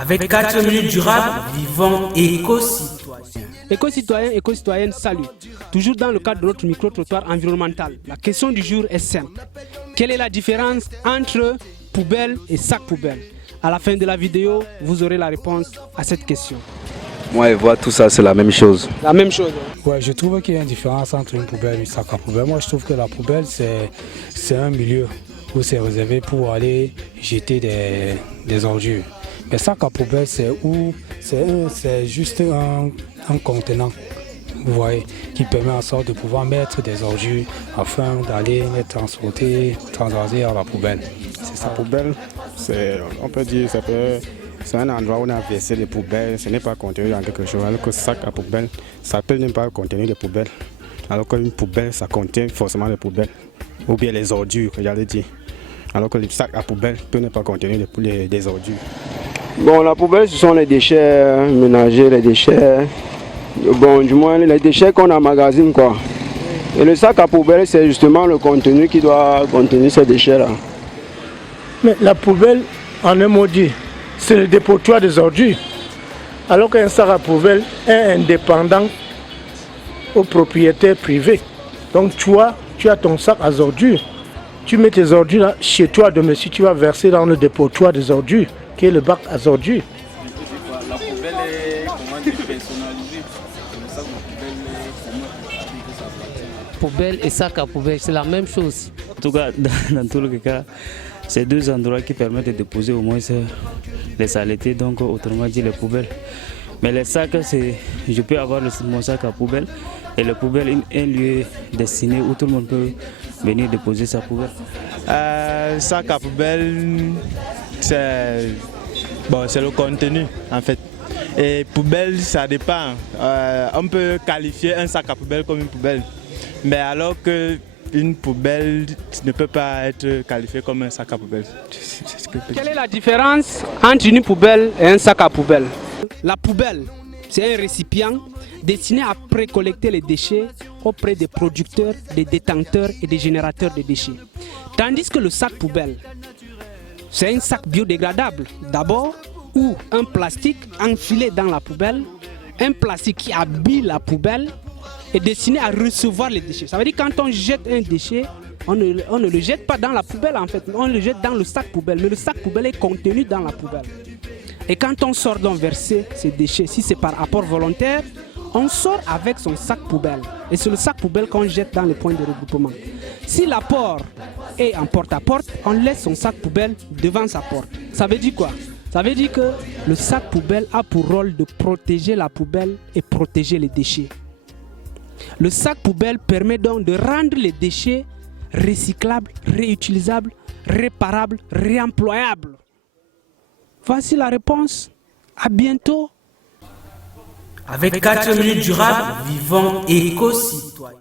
Avec 4 minutes durables, vivons éco-citoyens. Éco-citoyens, éco-citoyennes, salut. Toujours dans le cadre de notre micro-trottoir environnemental. La question du jour est simple. Quelle est la différence entre poubelle et sac poubelle? À la fin de la vidéo, vous aurez la réponse à cette question. Moi, je vois tout ça, c'est la même chose. La même chose. Ouais, je trouve qu'il y a une différence entre une poubelle et un sac à poubelle. Moi, je trouve que la poubelle, c'est un milieu où c'est réservé pour aller jeter des ordures. Mais sac à poubelle, c'est juste un contenant, vous voyez, qui permet en sorte de pouvoir mettre des ordures afin d'aller les transporter, transvaser à la poubelle. C'est ça. La poubelle, on peut dire c'est un endroit où on a versé les poubelles, ce n'est pas contenu dans quelque chose. Alors que sac à poubelle, ça peut ne pas contenir des poubelles. Alors qu'une poubelle, ça contient forcément les poubelles. Ou bien les ordures, que j'allais dire. Alors que le sac à poubelle peut ne pas contenir des ordures. Bon, la poubelle, ce sont les déchets ménagers, les déchets, bon, du moins les déchets qu'on emmagasine, quoi. Et le sac à poubelle, c'est justement le contenu qui doit contenir ces déchets-là. Mais la poubelle, en un mot dit, c'est le dépotoir des ordures. Alors qu'un sac à poubelle est indépendant au propriétaire privé. Donc tu as ton sac à ordures. Tu mets tes ordures là, chez toi, demain si tu vas verser dans le dépotoir des ordures, qui est le bac à ordures. La poubelle est comment dire, personnalisée. Poubelle et sac à poubelle, c'est la même chose. En tout cas, dans tous les cas, c'est deux endroits qui permettent de déposer au moins les saletés, donc autrement dit les poubelles. Mais les sacs, je peux avoir mon sac à poubelle et la poubelle est un lieu destiné où tout le monde peut venir déposer sa poubelle. Sac à poubelle, c'est le contenu en fait. Et poubelle, ça dépend. On peut qualifier un sac à poubelle comme une poubelle. Mais alors qu'une poubelle ne peut pas être qualifiée comme un sac à poubelle. Quelle est la différence entre une poubelle et un sac à poubelle? La poubelle, c'est un récipient destiné à précollecter les déchets auprès des producteurs, des détenteurs et des générateurs de déchets. Tandis que le sac poubelle, c'est un sac biodégradable d'abord, ou un plastique enfilé dans la poubelle, un plastique qui habille la poubelle est destiné à recevoir les déchets. Ça veut dire que quand on jette un déchet, on ne le jette pas dans la poubelle en fait, on le jette dans le sac poubelle, mais le sac poubelle est contenu dans la poubelle. Et quand on sort donc verser ces déchets, si c'est par apport volontaire, on sort avec son sac poubelle. Et c'est le sac poubelle qu'on jette dans les points de regroupement. Si l'apport est en porte-à-porte, on laisse son sac poubelle devant sa porte. Ça veut dire quoi? Ça veut dire que le sac poubelle a pour rôle de protéger la poubelle et protéger les déchets. Le sac poubelle permet donc de rendre les déchets recyclables, réutilisables, réparables, réemployables. Voici la réponse. À bientôt. Avec 4 minutes durables, vivons éco-citoyens.